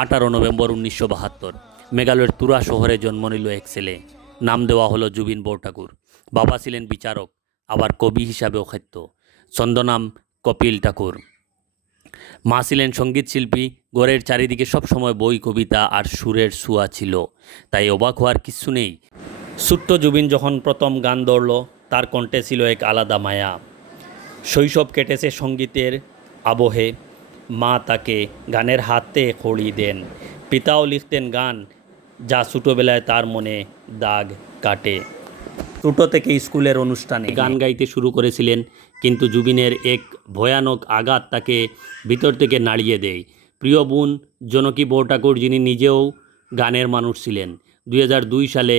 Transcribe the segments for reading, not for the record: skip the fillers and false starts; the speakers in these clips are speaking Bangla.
18 নভেম্বর 1972 মেঘালয়ের তুরা শহরে জন্ম নিল এক ছেলে। নাম দেওয়া হলো জুবিন বরঠাকুর। বাবা ছিলেন বিচারক, আবার কবি হিসাবেও খ্যাত। ছন্দনাম কপিল ঠাকুর। মা ছিলেন সঙ্গীত শিল্পী। ঘরের চারিদিকে সবসময় বই, কবিতা আর সুরের ছোঁয়া ছিল, তাই অবাক হওয়ার কিছু নেই। ছোট্ট জুবিন যখন প্রথম গান ধরল, তার কণ্ঠে ছিল এক আলাদা মায়া। শৈশব কেটেছে সঙ্গীতের আবহে। মা তাকে গানের হাতে খড়ি দেন। পিতাও লিখতেন গান, যা ছোটোবেলায় তার মনে দাগ কাটে। ছোটো থেকে স্কুলের অনুষ্ঠানে গান গাইতে শুরু করেছিলেন, কিন্তু জুবিনের এক ভয়ানক আঘাত তাকে ভিতর থেকে নাড়িয়ে দেয়। প্রিয় বোন জনকী বরঠাকুর, যিনি নিজেও গানের মানুষ ছিলেন, 2002 সালে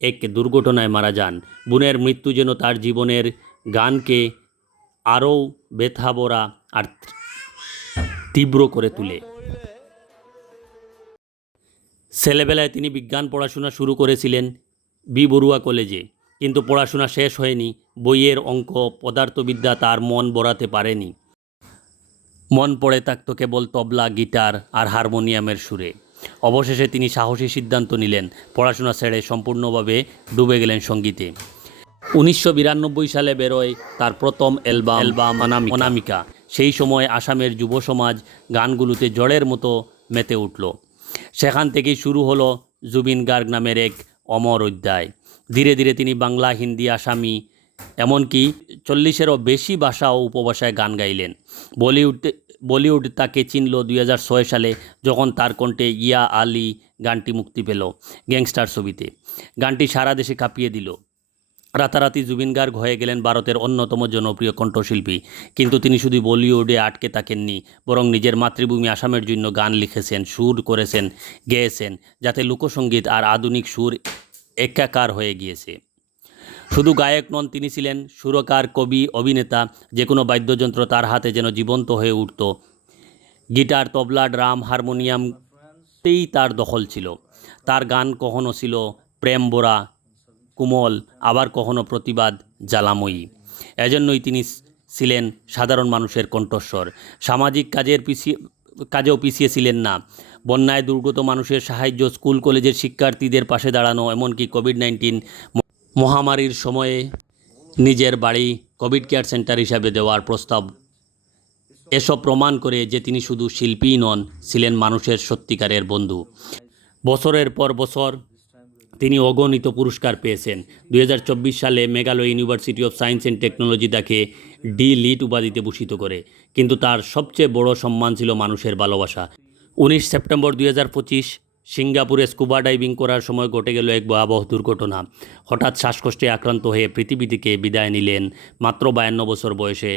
এক দুর্ঘটনায় মারা যান। বোনের মৃত্যু যেন তার জীবনের গানকে আরও ব্যথাভরা আর তীব্র করে তোলে। ছেলেবেলায় তিনি বিজ্ঞান পড়াশোনা শুরু করেছিলেন বি বড়ুয়া কলেজে, কিন্তু পড়াশোনা শেষ হয়নি। বইয়ের অঙ্ক, পদার্থবিদ্যা তার মন ভরাতে পারেনি। মন পড়ে থাকত কেবল তবলা, গিটার আর হারমোনিয়ামের সুরে। অবশেষে তিনি সাহসী সিদ্ধান্ত নিলেন, পড়াশোনা ছেড়ে সম্পূর্ণভাবে ডুবে গেলেন সঙ্গীতে। 1992 সালে বেরোয় তার প্রথম অ্যালবাম অনামিকা। সেই সময় আসামের যুব সমাজ গানগুলোতে ঝড়ের মতো মেতে উঠল। সেখান থেকেই শুরু হলো জুবিন গার্গ নামের এক অমর অধ্যায়। ধীরে ধীরে তিনি বাংলা, হিন্দি, আসামি, এমনকি 40-এরও বেশি ভাষা ও উপভাষায় গান গাইলেন। বলিউড তাকে চিনল 2006 সালে, যখন তার কণ্ঠে ইয়া আলী গানটি মুক্তি পেল গ্যাংস্টার ছবিতে। গানটি সারা দেশে কাঁপিয়ে দিল। রাতারাতি জুবিন গার্গ হয়ে গেলেন ভারতের অন্যতম জনপ্রিয় কণ্ঠশিল্পী। কিন্তু তিনি শুধু বলিউডে আটকে থাকেননি, বরং নিজের মাতৃভূমি আসামের জন্য গান লিখেছেন, সুর করেছেন, গেয়েছেন, যাতে লোকসঙ্গীত আর আধুনিক সুর একাকার হয়ে গিয়েছে। শুধু গায়ক নন, তিনি ছিলেন সুরকার, কবি, অভিনেতা। যে কোনো বাদ্যযন্ত্র তার হাতে যেন জীবন্ত হয়ে উঠত। গিটার, তবলা, ড্রাম, হারমোনিয়ামতেই তার দখল ছিল। তার গান কখনো ছিল প্রেম ভরা, কোমল, আবার কখনো প্রতিবাদ জ্বালাময়ী। এজন্যই তিনি ছিলেন সাধারণ মানুষের কণ্ঠস্বর। সামাজিক কাজেও পিছিয়ে ছিলেন না। বন্যায় দুর্গত মানুষের সাহায্য, স্কুল কলেজের শিক্ষার্থীদের পাশে দাঁড়ানো, এমনকি কোভিড-19 মহামারীর সময়ে নিজের বাড়ি কোভিড কেয়ার সেন্টার হিসাবে দেওয়ার প্রস্তাব। এসব প্রমাণ করে যে তিনি শুধু শিল্পীই নন, ছিলেন মানুষের সত্যিকারের বন্ধু। বছরের পর বছর তিনি অগণিত পুরস্কার পেয়েছেন। 2024 সালে Meghalaya university of science and technology তাকে ডি লিট উপাধিতে ভূষিত করে। কিন্তু তার সবচেয়ে বড় সম্মান ছিল মানুষের ভালোবাসা। 19 সেপ্টেম্বর 2025 সিঙ্গাপুরে স্কুবা ডাইভিং করার সময় ঘটে গেল এক ভয়াবহ দুর্ঘটনা। হঠাৎ শ্বাসকষ্টে আক্রান্ত হয়ে পৃথিবী থেকে বিদায় নিলেন মাত্র 52 বছর বয়সে।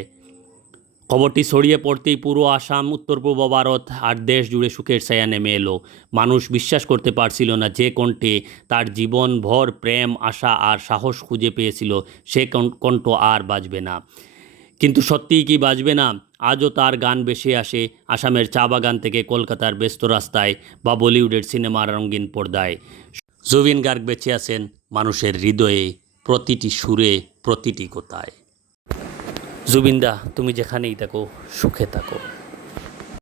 খবরটি ছড়িয়ে পড়তেই পুরো আসাম, উত্তর পূর্ব ভারত আর দেশ জুড়ে শোকের ছায়া নেমে এলো। মানুষ বিশ্বাস করতে পারছিল না যে কণ্ঠে তার জীবনভর প্রেম, আশা আর সাহস খুঁজে পেয়েছিল, সে কণ্ঠ আর বাজবে না। কিন্তু সত্যিই কি বাজবে না? আজও তার গান ভেসে আসে আসামের চা বাগান থেকে কলকাতার ব্যস্ত রাস্তায় বা বলিউডের সিনেমার রঙিন পর্দায়। জুবিন গার্গ বেঁচে আছেন মানুষের হৃদয়ে, প্রতিটি সুরে, প্রতিটি কথায়। জুবিনদা, তুমি যেখানেই থাকো, সুখে থাকো।